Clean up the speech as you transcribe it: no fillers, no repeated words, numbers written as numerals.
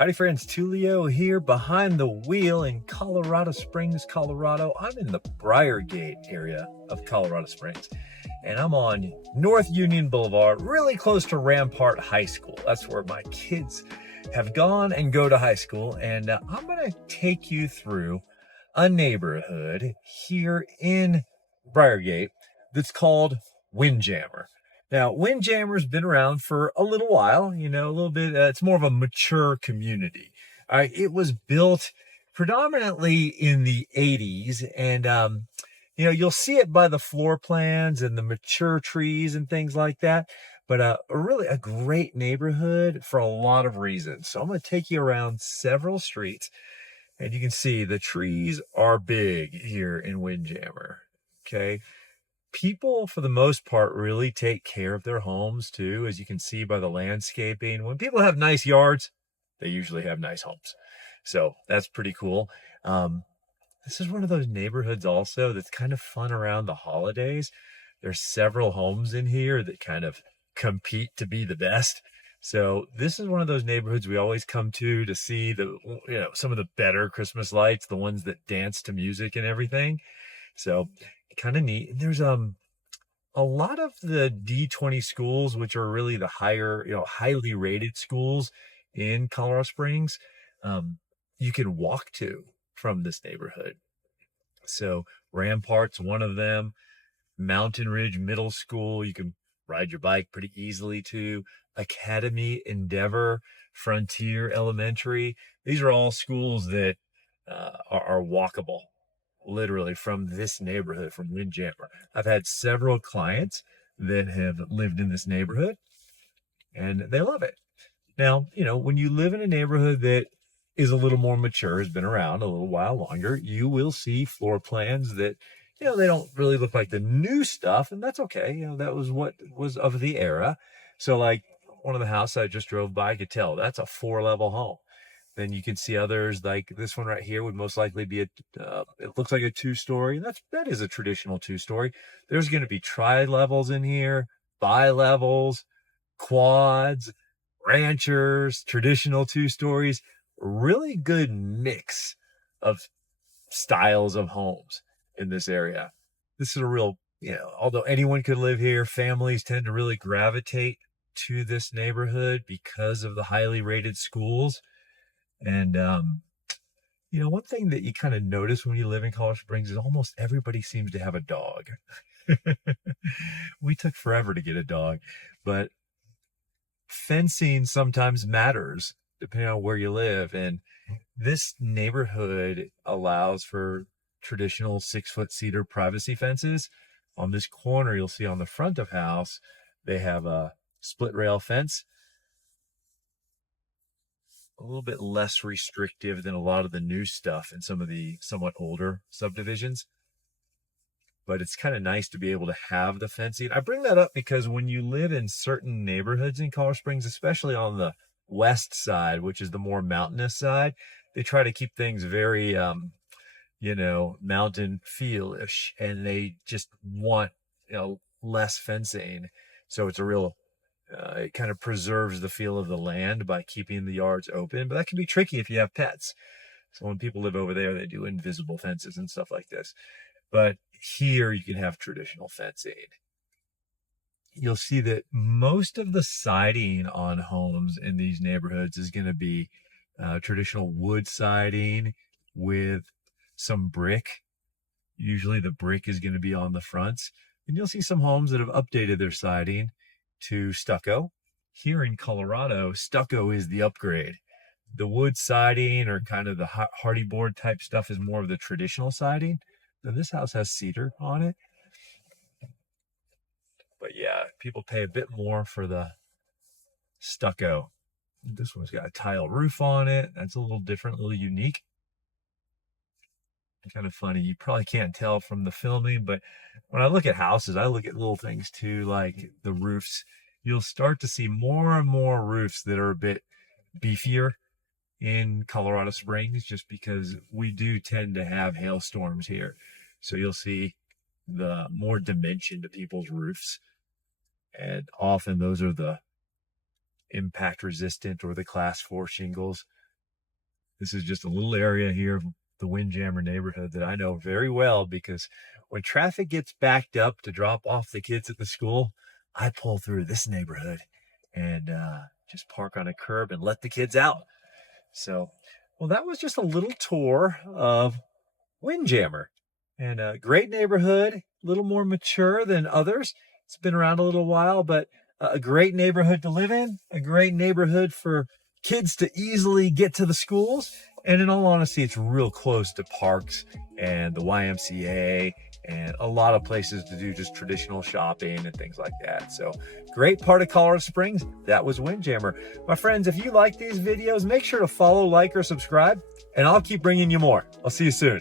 Howdy friends, Tulio here behind the wheel in Colorado Springs, Colorado. I'm in the Briargate area of Colorado Springs, and I'm on North Union Boulevard, really close to Rampart High School. That's where my kids have gone and go to high school, and I'm gonna take you through a neighborhood here in Briargate that's called Windjammer. Now, Windjammer's been around for a little while, a little bit. It's more of a mature community. It was built predominantly in the 80s, and you'll see it by the floor plans and the mature trees and things like that. But really a great neighborhood for a lot of reasons. So I'm going to take you around several streets, and you can see the trees are big here in Windjammer. Okay. People, for the most part, really take care of their homes too, as you can see by the landscaping. When people have nice yards, they usually have nice homes. So that's pretty cool. This is one of those neighborhoods also that's kind of fun around the holidays. There's several homes in here that kind of compete to be the best. So this is one of those neighborhoods we always come to see some of the better Christmas lights, the ones that dance to music and everything. So kind of neat. There's a lot of the D20 schools, which are really the higher, highly rated schools in Colorado Springs, you can walk to from this neighborhood. So Rampart's one of them. Mountain Ridge Middle School, you can ride your bike pretty easily to. Academy, Endeavor, Frontier Elementary. These are all schools that are walkable, literally, from this neighborhood, from Windjammer. I've had several clients that have lived in this neighborhood and they love it. Now, when you live in a neighborhood that is a little more mature, has been around a little while longer, you will see floor plans that, they don't really look like the new stuff, and that's okay. That was what was of the era. So like one of the houses I just drove by, I could tell that's a 4-level home. Then you can see others like this one right here would most likely be it looks like a 2-story. That is a traditional 2-story. There's going to be tri-levels in here, bi-levels, quads, ranchers, traditional 2-stories. Really good mix of styles of homes in this area. This is a real, although anyone could live here, families tend to really gravitate to this neighborhood because of the highly rated schools. And, one thing that you kind of notice when you live in Colorado Springs is almost everybody seems to have a dog. We took forever to get a dog, but fencing sometimes matters depending on where you live. And this neighborhood allows for traditional 6-foot cedar privacy fences. On this corner, you'll see on the front of house, they have a split rail fence, a little bit less restrictive than a lot of the new stuff in some of the somewhat older subdivisions. But it's kind of nice to be able to have the fencing. I bring that up because when you live in certain neighborhoods in Colorado Springs, especially on the west side, which is the more mountainous side, they try to keep things very, mountain feel-ish, and they just want, less fencing. So it's a real, it kind of preserves the feel of the land by keeping the yards open, but that can be tricky if you have pets. So when people live over there, they do invisible fences and stuff like this. But here you can have traditional fencing. You'll see that most of the siding on homes in these neighborhoods is going to be traditional wood siding with some brick. Usually the brick is going to be on the fronts. And you'll see some homes that have updated their siding to stucco. Here in Colorado, stucco is the upgrade. The wood siding or kind of the hardy board type stuff is more of the traditional siding. Now this house has cedar on it. But yeah, people pay a bit more for the stucco. This one's got a tile roof on it. That's a little different, a little unique. Kind of funny. You probably can't tell from the filming, but when I look at houses, I look at little things too, like the roofs. You'll start to see more and more roofs that are a bit beefier in Colorado Springs, just because we do tend to have hailstorms here. So you'll see the more dimension to people's roofs. And often those are the impact resistant or the class 4 shingles. This is just a little area here of the Windjammer neighborhood that I know very well, because when traffic gets backed up to drop off the kids at the school, I pull through this neighborhood and just park on a curb and let the kids out. So, well, that was just a little tour of Windjammer, and a great neighborhood, a little more mature than others. It's been around a little while, but a great neighborhood to live in, a great neighborhood for kids to easily get to the schools. And in all honesty, it's real close to parks and the YMCA and a lot of places to do just traditional shopping and things like that. So great part of Colorado Springs. That was Windjammer. My friends, if you like these videos, make sure to follow, like, or subscribe, and I'll keep bringing you more. I'll see you soon.